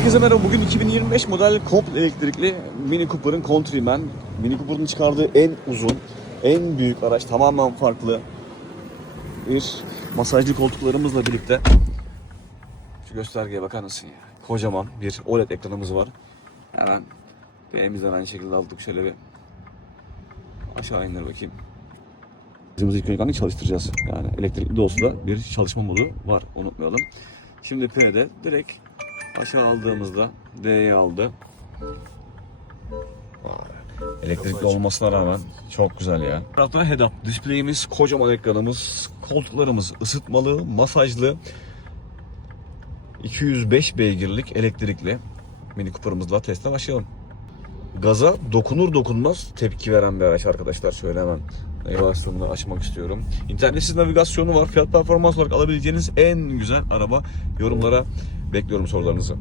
Herkese merhaba. Bugün 2025 model komple elektrikli Mini Cooper'ın Countryman. Mini Cooper'ın çıkardığı en uzun, en büyük araç. Tamamen farklı. Bir masajlı koltuklarımızla birlikte şu göstergeye bakar mısın ya? Kocaman bir OLED ekranımız var. Hemen beğenimizden aynı şekilde aldık. Şöyle bir aşağı indir bakayım. Bizim ilk önce çalıştıracağız. Yani elektrikli de olsa da bir çalışma modu var. Unutmayalım. Şimdi P'de direkt aşağı aldığımızda D'ye aldı. Elektrikli olmasına rağmen çok güzel ya. Tarafta head-up display'imiz, kocaman ekranımız, koltuklarımız ısıtmalı, masajlı. 205 beygirlik elektrikli Mini Cooper'ımızla teste başlayalım. Gaza dokunur dokunmaz tepki veren bir araç arkadaşlar. Şöyle hemen navigasyonunu açmak istiyorum. İnternetsiz navigasyonu var. Fiyat performans olarak alabileceğiniz en güzel araba. Yorumlara bekliyorum sorularınızı.